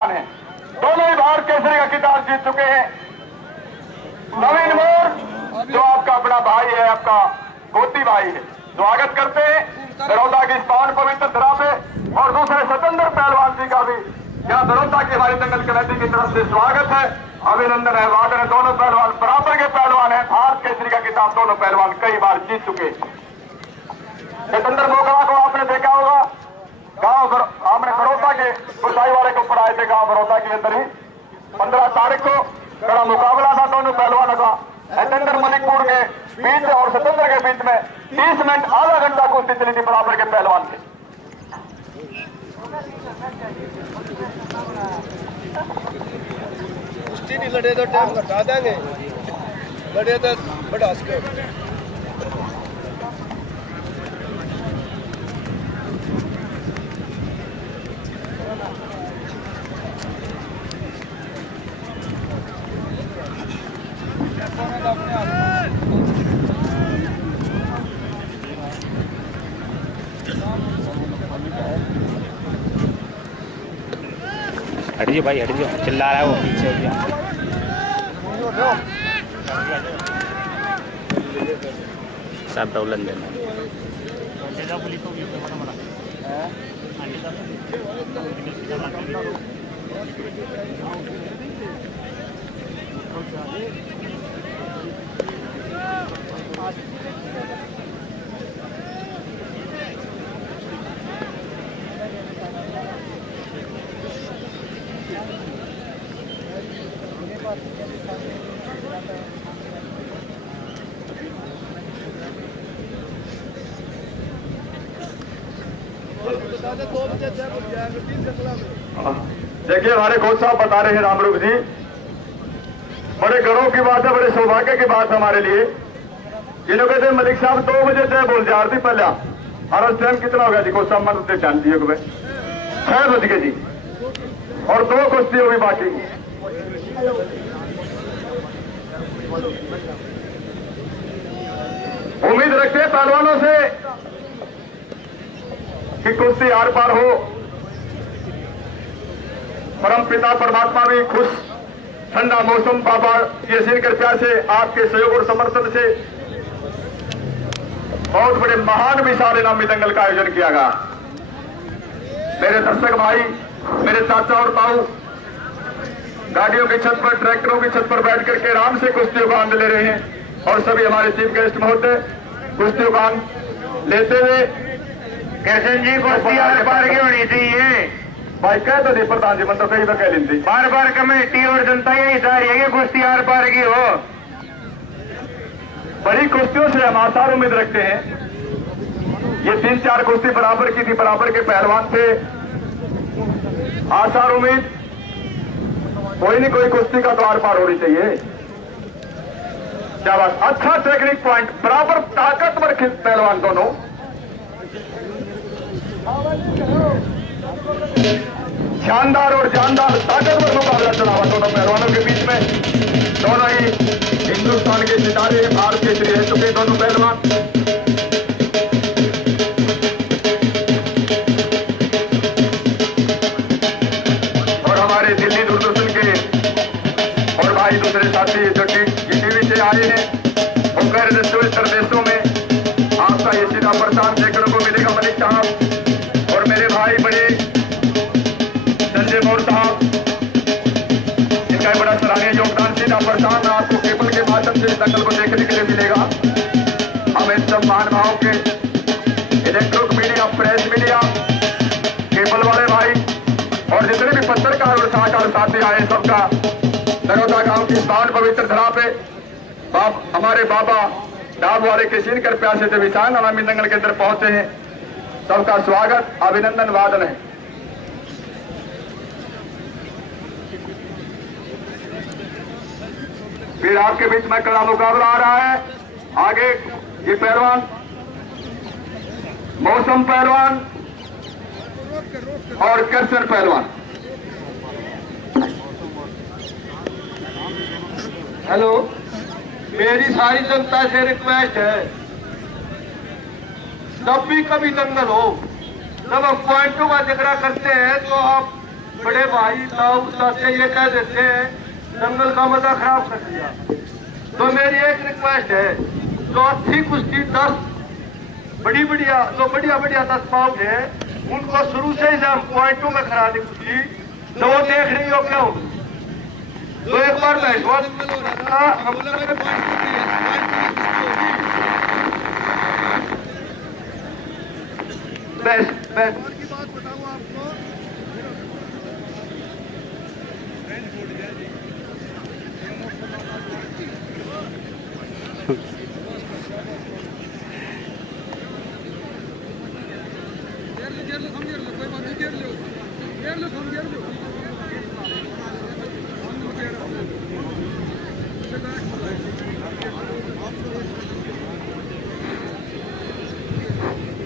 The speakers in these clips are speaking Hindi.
दोनों ही भारत केसरी का खिताब जीत चुके हैं। नवीन मोर जो आपका अपना भाई है, आपका गोती भाई है, स्वागत करते हैं दरौदा की पावन पवित्र धरा पे। और दूसरे सतेंद्र पहलवान जी का भी यहाँ दरौदा की हमारी दंगल कमेटी की तरफ से स्वागत है, अभिनंदन है, वादन है। दोनों पहलवान बराबर के पहलवान है। भारत केसरी का खिताब दोनों पहलवान कई बार जीत चुके। सतेंद्र मोगरा को आपने देखा होगा, गांव हमने बड़ौदा के गुरसाई वाले के ऊपर आए थे। गांव बड़ौदा के अंदर ही 15 तारीख को बड़ा मुकाबला था दोनों पहलवानों का। सतेंद्र मलिकपुर के बीच और सतेंद्र के बीच में 30 मिनट आधा घंटा कुश्ती चली थी बराबर के पहलवान के। कुश्ती नहीं लड़े तो टाइम घटा देंगे, लड़े तो बढ़ा सके। हट जाओ भाई, हट जाओ, चिल्ला रहा है वो पीछे। सब दौलत देना देखिए, हमारे कोच साहब बता रहे हैं रामरूप जी, बड़े गर्व की बात है, बड़े सौभाग्य की बात है हमारे लिए। जिन्होंने कहते मलिक साहब 2 बजे तय बोल जा रही पहले और उस टाइम कितना हो गया जी? कोच साहब मन जान दिए 6 बज गए जी, और 2 कुश्ती होगी बाकी। उम्मीद रखते हैं पहलवानों से कि कुश्ती आर पार हो। परम पिता परमात्मा भी खुश, ठंडा मौसम बाबा यसीन कर प्यार से, आपके सहयोग और समर्थन से बहुत बड़े महान विशाल इनामी दंगल का आयोजन किया गया। मेरे दर्शक भाई, मेरे चाचा और ताऊ गाड़ियों की छत पर, ट्रैक्टरों की छत पर बैठ करके आराम से कुश्तियों का आनंद ले रहे हैं। और सभी हमारे चीफ गेस्ट महोदय कुश्तियों का आनंद लेते हुए, कृष्ण जी कुश्ती आर पार की होनी चाहिए भाई कह तो दी प्रधान जी, मतलब कहीं तो कह लेती। बार बार कमेटी और जनता यही चाह रही है कि कुश्ती आर पार की हो। बड़ी कुश्तियों से हम आसार उम्मीद रखते हैं। ये 3-4 कुश्ती बराबर की थी, बराबर के पहलवान थे। आसार उम्मीद कोई नहीं कोई कुश्ती का द्वार पार होनी चाहिए। क्या बात, अच्छा टेक्निक पॉइंट, बराबर ताकतवर पहलवान दोनों। शानदार और जानदार ताकतवर मुकाबला चला हुआ दोनों पहलवानों के बीच में। दोनों ही हिंदुस्तान के सितारे, भारत के श्री रह चुके दोनों पहलवान। और हमारे दिल्ली दूरदर्शन के और भाई दूसरे साथी जो टीवी से आए हैं, वो कह रहे थे उत्तर देशों में आपका ये सीधा प्रचार देखने को मिलेगा मलिक साहब। और मेरे भाई बड़े संजय मोर साहब, इनका बड़ा सराहनीय योगदान, सीधा प्रसारण आपको केबल के माध्यम से दंगल को देखने के लिए मिलेगा। हम इन सब महानुभावों के electronic media, press media, cable वाले भाई और जितने भी पत्रकार और समाचार साथी आए, सबका दरौदा गांव की पावन पवित्र धरा पे हमारे बाबा डाब वाले के सीन कर प्यासे से विशाल अनामी दंगल के अंदर पहुंचे हैं। सबका स्वागत, अभिनंदन, वादन है। फिर आपके बीच में कड़ा मुकाबला आ रहा है। आगे ये पहलवान मौसम पहलवान और कृष्ण पहलवान। हेलो, मेरी सारी जनता से रिक्वेस्ट है, जब भी कभी दंगल हो, जब हम पॉइंटों का जिक्र करते हैं तो आप बड़े भाई ताऊ चाचे ये कह देते हैं दंगल का मजा खराब कर दिया। तो मेरी एक रिक्वेस्ट है, जो अच्छी कुश्ती 10 बढ़िया 10 पाउंड है, उनको शुरू से ही हम पॉइंटों में खड़ा दी कुश्ती, तो वो देख रही हो क्या होगी। तो एक बार बेस्ट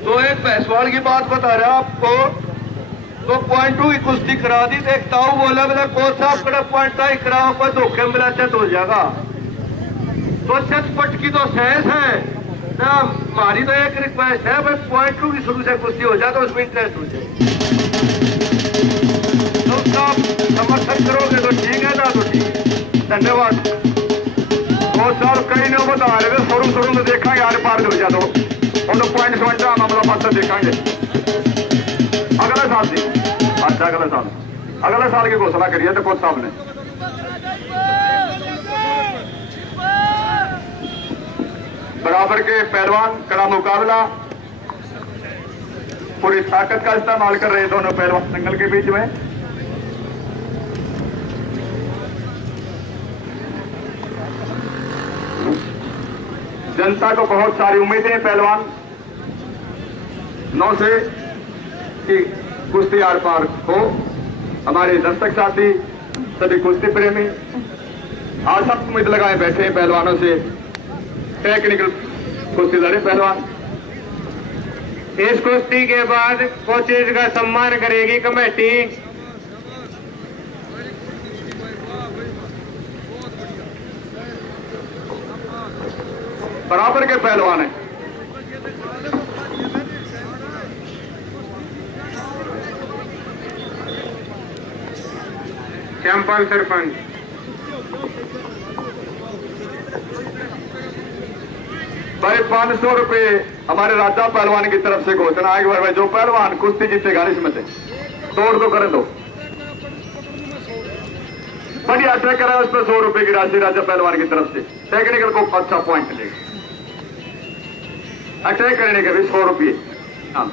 तो एक भैंसवाल की बात बता रहा आपको, तो पॉइंट 2 की कुश्ती करा दी, देखता हूँ बोला बोला कोच साहब कड़ा पॉइंट ही कराओ, पर धोखे में चत हो जाएगा। तो चटपट की तो सहस है ना, हमारी तो एक रिक्वेस्ट है भाई पॉइंट 2 की शुरू से कुश्ती हो जाए तो उसमें इंटरेस्ट हो जाए। तो आप समर्थन करोगे तो ठीक है ना, तो ठीक है, धन्यवाद। बहुत साल कई ने बता रहे थे शुरू में देखा यार पार हो जाए तो पॉइंट समझ मामला पत्थर देखेंगे अगले साल से। अच्छा अगले साल की घोषणा करिए तो कोच साहब ने। बराबर के पहलवान कड़ा मुकाबला, पूरी ताकत का इस्तेमाल कर रहे दोनों पहलवान दंगल के बीच में। जनता को बहुत सारी उम्मीदें पहलवान 9 से कि कुश्ती आर पार हो। हमारे दर्शक साथी सभी कुश्ती प्रेमी आज सब उम्मीद लगाए बैठे हैं पहलवानों से, टेक्निकल कुश्ती लड़े पहलवान। इस कुश्ती के बाद कोचेज का सम्मान करेगी कमेटी। बराबर के पहलवान है। श्यामपाल सरपंच भाई 500 रुपए हमारे राजा पहलवान की तरफ से घोषणा है भाई जो पहलवान कुश्ती जीतेगा इसमें से तोड़ तो करे दो बढ़िया अटैक करा उस पर 100 रुपए की राशि राजा पहलवान की तरफ से। टेक्निकल को अच्छा पॉइंट मिलेगा, अटैक करने के भी 100 रुपये। हाँ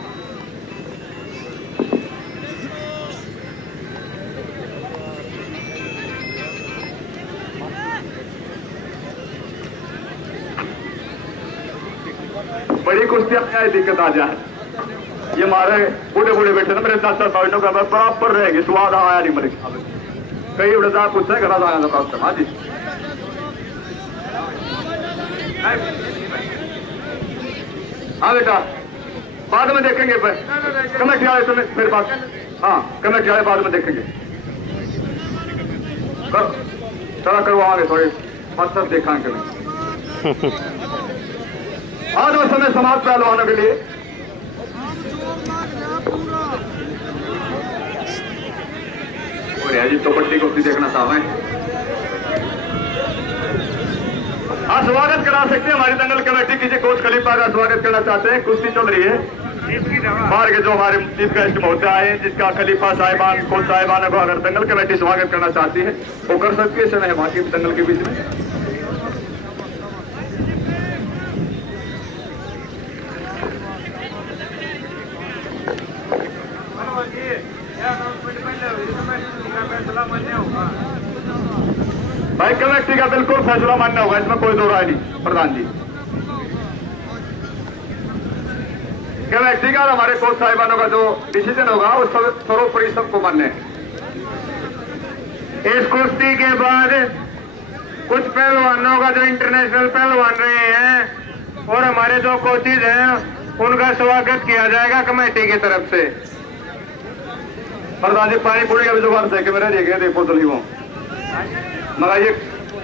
बड़ी कुश्तियां में दिक्कत आ जाए, ये हमारे बूढ़े बूढ़े बैठे थे मेरे चाचा साइडों का बराबर रहेगी, स्वाद आया नहीं मेरे ख्याल में। कई उड़े साहब पूछते हैं घर आया था। हाँ जी हाँ बेटा बाद में देखेंगे, कमेटी वाले तो मेरे पास, हाँ कमेटी वाले बाद में देखेंगे, चला करवाएंगे थोड़े पत्थर देखाएंगे। आज वो समय समाज पहलवानों के लिए जी तो पट्टी कुश्ती देखना चाहते हैं। हाँ स्वागत करा सकते हैं हमारी दंगल कमेटी किसी कोच खलीफा का स्वागत करना चाहते हैं। कुश्ती चल रही है बाहर के जो हमारे चीफ गेस्ट महोदय आए जिसका खलीफा साहिबान कोच साहिबान को अगर दंगल कमेटी स्वागत करना चाहती है वो कर सकती है इस समय हमारी दंगल के बीच में। भाई कमेटी का बिल्कुल फैसला मानना होगा, इसमें कोई दो राय नहीं। प्रधान जी कमेटी का हमारे कोच साहिबानों का जो डिसीजन होगा वो सर्वोपरि सबको मानने है। इस कुश्ती के बाद कुछ पहलवानों का जो इंटरनेशनल पहलवान रहे हैं और हमारे जो कोचेज हैं उनका स्वागत किया जाएगा कमेटी की तरफ से। प्रधान जी पानी पूरी का भी जुगाड़ देखे मेरे देखे थे बोतल ही वो मगर ये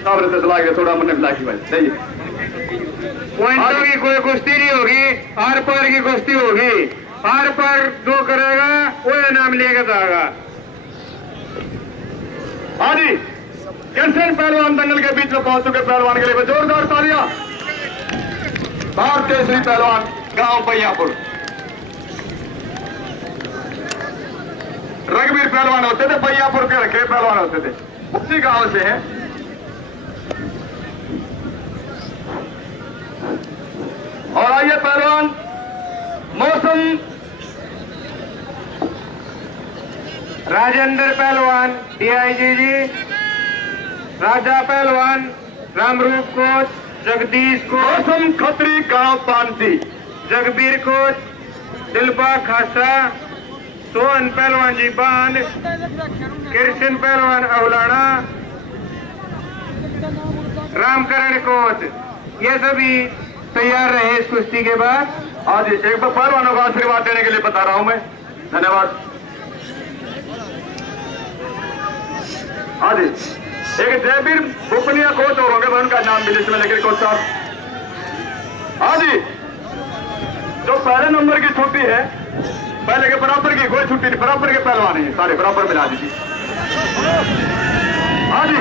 काबरे से चला गया थोड़ा मैंने मिला की भाई सही पॉइंटों की कोई कुश्ती नहीं होगी, आर पार की कुश्ती होगी। आर पार जो करेगा वो इनाम लेके जाएगा। जी किशन पहलवान दंगल के बीच में पहुंच चुके पहलवान के लिए जोरदार तालियां। भारत केसरी पहलवान गांव पैयापुर। रघुवीर पहलवान होते थे, पैयापुर के रखे पहलवान होते थे, उसी गांव से हैं। और आइए पहलवान मौसम राजेंद्र पहलवान डीआईजी जी, राजा पहलवान, रामरूप कोच, जगदीश कोच, मौसम खत्री गांव पानसी, जगबीर कोच, दिलबा खासा, सोहन पहलवान जी बांध, कृष्ण पहलवान अवलाना, रामकरण कोच, ये सभी तैयार रहे इस कुश्ती के बाद। आज एक बार पहलवानों का आशीर्वाद देने के लिए बता रहा हूं मैं। धन्यवाद। आज एक जयवीर भूपनिया कोच और होंगे, उनका नाम भी लिस्ट में लेकर कोच साहब। आज जो पहले नंबर की छुट्टी है, पहले के बराबर की कोई छुट्टी नहीं, बराबर के पहलवान है, सारे बराबर मिला दीजिए। हाँ जी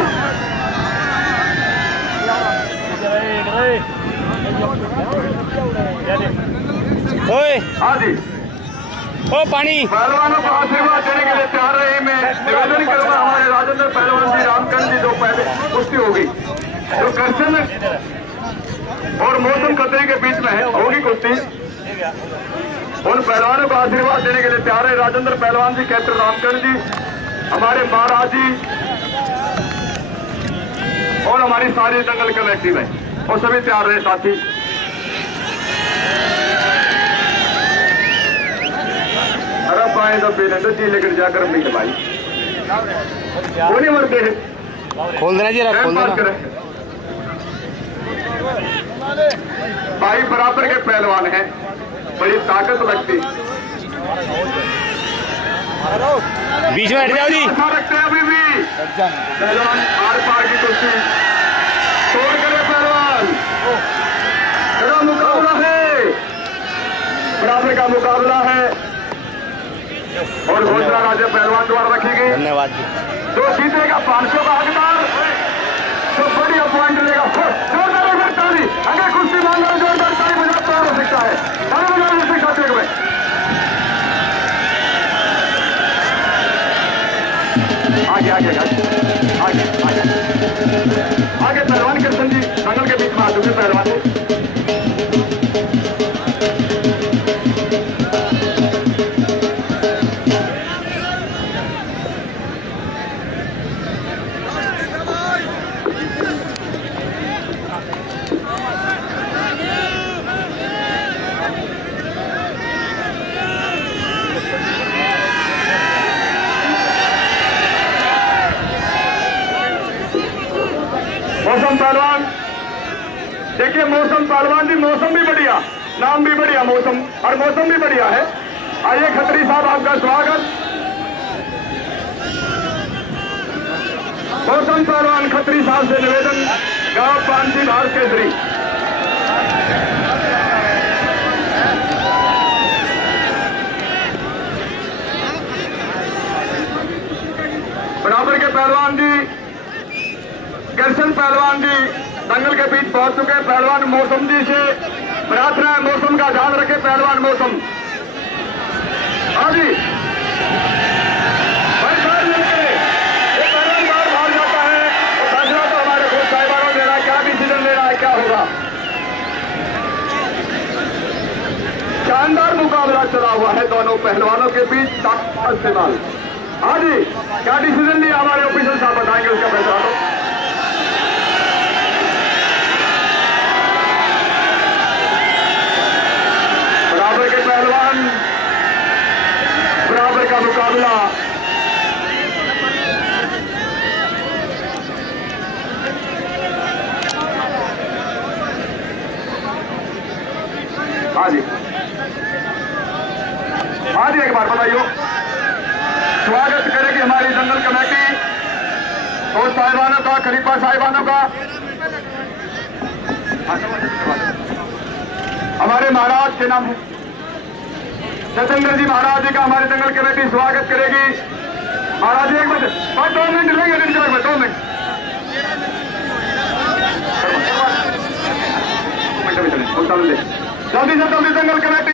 हाँ जी ओ पानी पहलवानों को आशीर्वाद देने के लिए तैयार रहे। मैं निवेदन करूंगा हमारे राजेंद्र पहलवान जी, रामकरण जी, जो पहले कुश्ती होगी, जो कृष्ण और मौसम खतरे के बीच में है, होगी कुश्ती। उन पहलवानों को आशीर्वाद देने के लिए तैयार है राजेंद्र पहलवान जी, कैप्टन रामकरण जी, हमारे महाराज जी और हमारी सारी दंगल कमेटी में, और सभी तैयार रहे साथी। अरे पाए तो पीने तो जी लेकर जाकर मीट भाई वो नहीं मरते हैं। खोल देना जी, खोल देना। भाई बराबर के पहलवान हैं, बड़ी ताकत लगती। बीच में हट जाओ जी। आशा रखते हैं अभी भी पहलवान आर पार की कुश्ती तोड़ करे पहलवान। बड़ा मुकाबला है, बराबर का मुकाबला है और घोषणा राज्य पहलवान द्वारा रखी गई। धन्यवाद जी। जो जीतेगा 500 का हकदार, जो बढ़िया पॉइंट लेगा, जोरदार ताली। अगर कुश्ती मांग रहे जोरदार ताली बजा तो हो सकता है, आगे आगे आगे आगे आगे पहलवान कृष्ण जी दंगल के बीच में आ चुके पहलवान जी। मौसम पहलवान, देखिए मौसम पहलवान जी, मौसम भी बढ़िया, नाम भी बढ़िया मौसम, और मौसम भी बढ़िया है। आइए खत्री साहब, आपका स्वागत। मौसम पहलवान खत्री साहब से निवेदन, गांव पानसी भारत केसरी। बराबर के पहलवान जी कृष्ण पहलवान जी दंगल के बीच पहुंच चुके। पहलवान मौसम जी से प्रार्थना है, मौसम का ध्यान रखे पहलवान मौसम। हाँ जी पहलवान बार भाग जाता है तो फैसला तो हमारे कोच साहिबानों ने लेना, क्या डिसीजन ले रहा है, क्या होगा। शानदार मुकाबला चला हुआ है दोनों पहलवानों के बीच, ताकत का इस्तेमाल। हाँ जी क्या डिसीजन लिया हमारे ऑफिसर साहब बताएंगे उसका फैसला। तो बराबर के पहलवान, बराबर का मुकाबला। हाँ जी हाँ जी, एक बार बताइए। स्वागत करेगी हमारी दंगल कमेटी, कोच साहिबानों का, खलीफा साहिबानों का, हमारे महाराज के नाम है सतेंद्र जी महाराज जी का हमारी दंगल कमेटी स्वागत करेगी। महाराज जी एक मिनट, 2 मिनट लेंगे, 2 2 मिनट जल्दी से जल्दी जंगल कमेटी